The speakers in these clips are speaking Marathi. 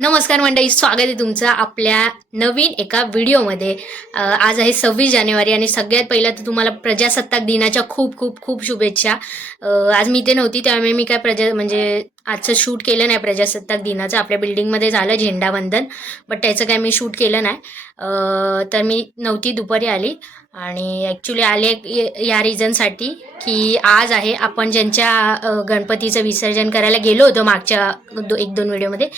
नमस्कार मंडळी, स्वागत आहे तुमचं आपल्या नवीन एका व्हिडिओमध्ये। आज आहे 26 जानेवारी आणि सगळ्यात पहिलं तर तुम्हाला प्रजासत्ताक दिनाच्या खूप खूप खूप शुभेच्छा। आज मी इथे नव्हती त्यामुळे मी काय आजचं शूट केलं नाही प्रजासत्ताक दिनाचं। आपल्या बिल्डिंगमध्ये झालं झेंडावंदन, बट त्याचं काय मी शूट केलं नाही। तर मी नव्हती, दुपारी आली आणि ॲक्च्युली आले या रिझनसाठी की आज आहे आपण ज्यांच्या गणपतीचं विसर्जन करायला गेलो होतो मागच्या 1-2 व्हिडिओमध्ये,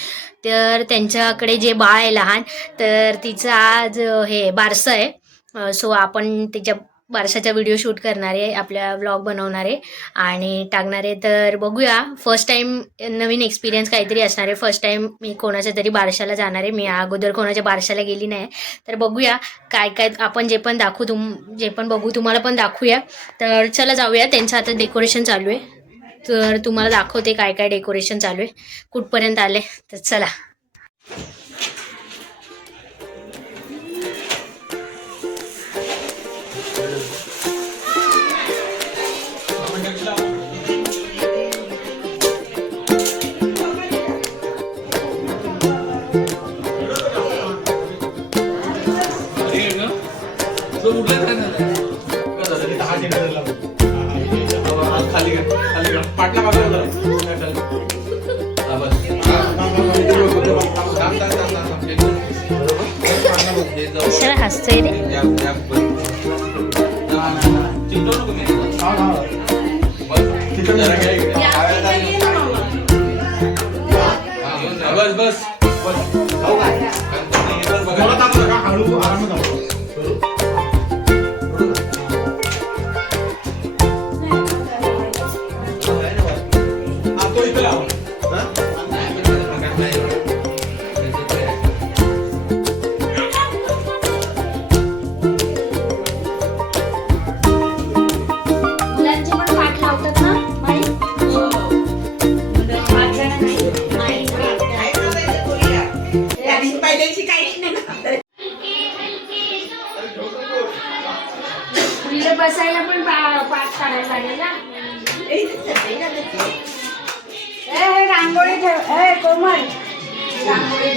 तर त्यांच्याकडे जे बाळ आहे लहान, तर तिचं आज हे बारसं आहे। सो आपण त्याच्या बारशाचा व्हिडिओ शूट करणार आहे, आपल्या व्लॉग बनवणार आहे आणि टाकणार आहे। तर बघूया, फर्स्ट टाईम नवीन एक्सपिरियन्स काहीतरी असणार आहे। फर्स्ट टाईम मी कोणाच्या तरी बारशाला जाणार आहे, मी अगोदर कोणाच्या बारशाला गेली नाही। तर बघूया काय काय आपण जे पण बघू तुम्हाला पण दाखवूया। तर चला जाऊया, त्यांचं आता डेकोरेशन चालू आहे, तर तुम्हाला दाखवते काय काय डेकोरेशन चालू आहे, कुठपर्यंत आले। तर चला। कशाला हसतोय रे? बस बसायला पण पाठ काढायला लागेल ना। रांगोळी ठेव, कोमल रांगोळी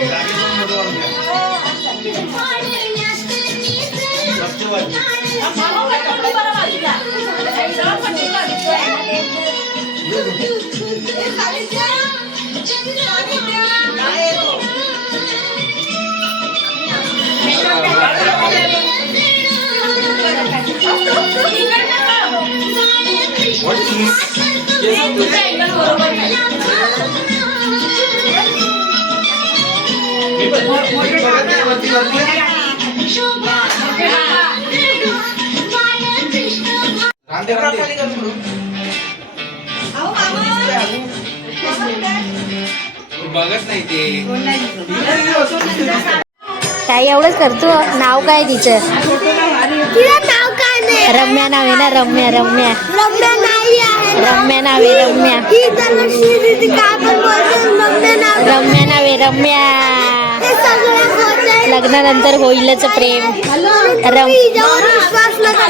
बघत नाही ते काय एवढंच करतो। नाव काय तिचं? नाव काय नाही, रम्या नाव आहे ना, रम्या रम्या रम्या नाही आहे, रम्या नाव आहे, रम्या ही दरवर्षी काय पण बोलते रम्या नाव, रम्या नाव आहे, रम्या। हे सगळं खोटं, लग्नानंतर होईलच प्रेम। हिच्यावर विश्वास नका।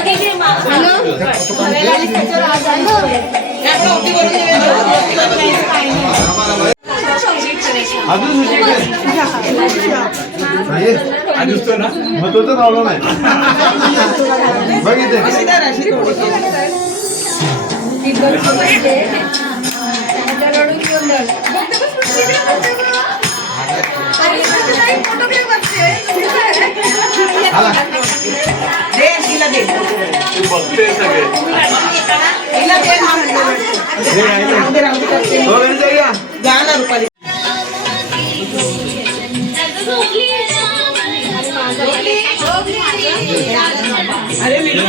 अरे मिळू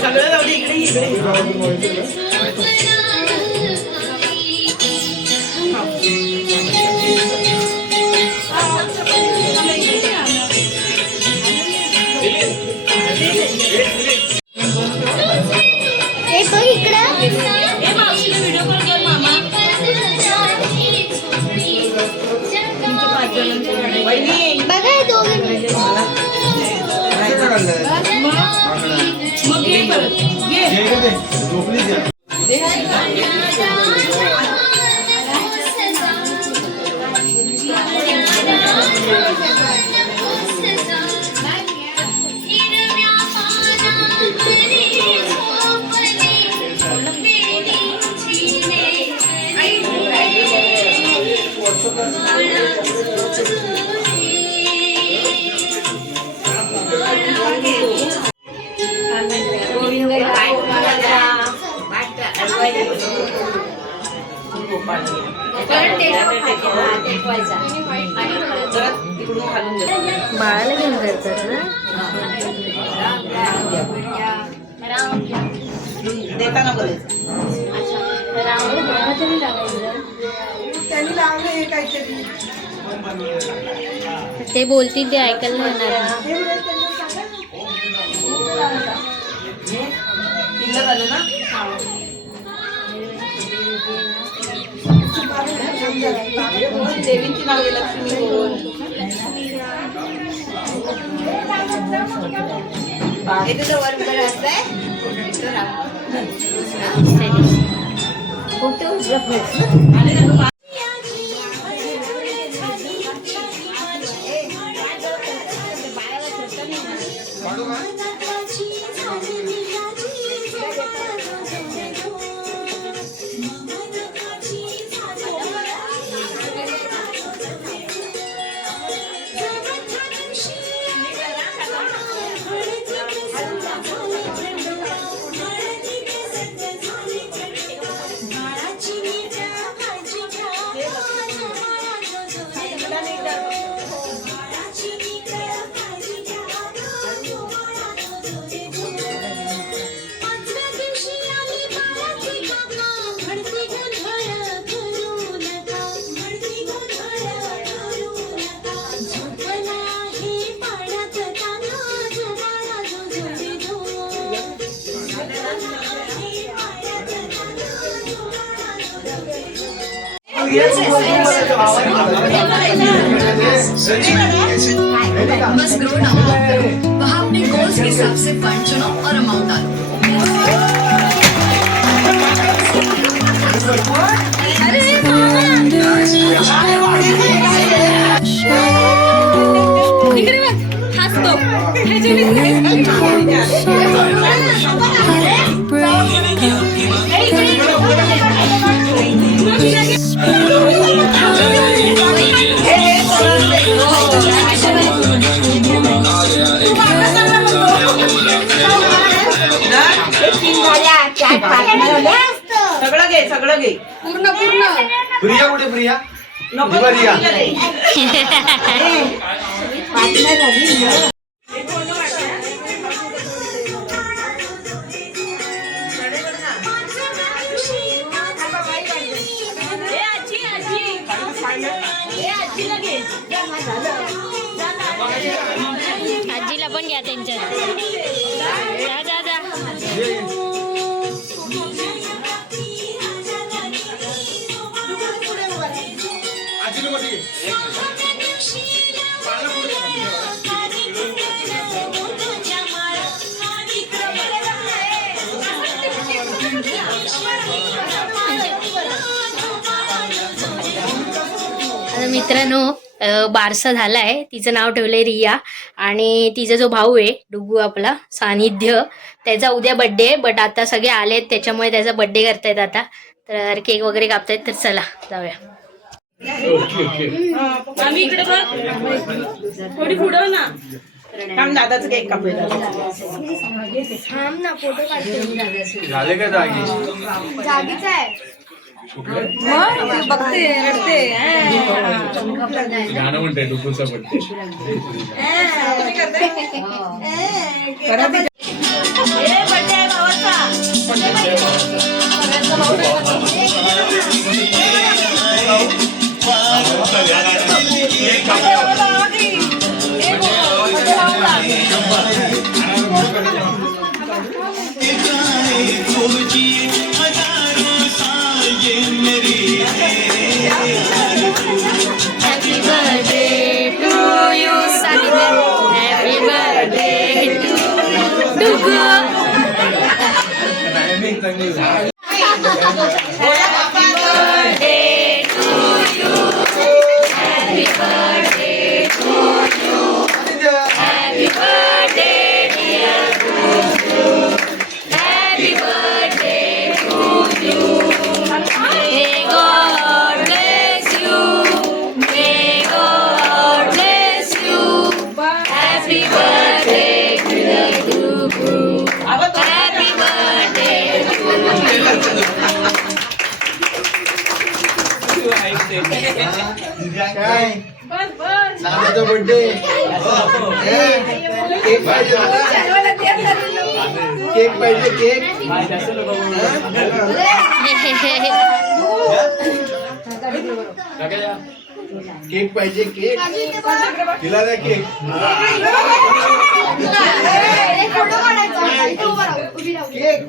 सगळं जाऊ दे, इकडे बाळाला घेऊन करतात ना. देताना बोलायचं त्यांनी लावलं हे काहीतरी ते बोलतील ते ऐकायला येणार. तिला झालं ना देवींची नावे लक्ष्मी बोल बस ग्रो ना वहाँ अपने गोल्स के हिसाब से फंड चुनो और अमाउंट डालो। सगळं घे सगळं घे पूर्ण पूर्ण प्रिया कुठे प्रिया नको प्रिया आजीला पण घ्या त्यांच्यात. जा जा जा. आता मित्रांनो बारसा झालाय. तिचं नाव ठेवलंय रिया आणि तिचा जो भाऊ आहे डुगू आपला सानिध्य त्याचा उद्या बर्थडे आहे. बट आता सगळे आलेत त्याच्यामुळे त्याचा बर्थडे करतायत आता. तर केक वगैरे कापतायत. तर चला जाऊया. आम्ही इकडे बघ थोडी पुढं ना थांब दादाचं केक कापूया. थांब ना फोटो काढतो. झाले का जागी जागीच आहे. बघते रडते गाणं म्हणते डुकूचा birthday. Happy birthday to you, Sanidhya. Happy birthday to Dugu. Happy birthday to you. Happy birthday. काय बस बस नानाचा बर्थडे केक पाहिजे मला. केक पाहिजे केक केक पाहिजे केक तिला द्या केक केक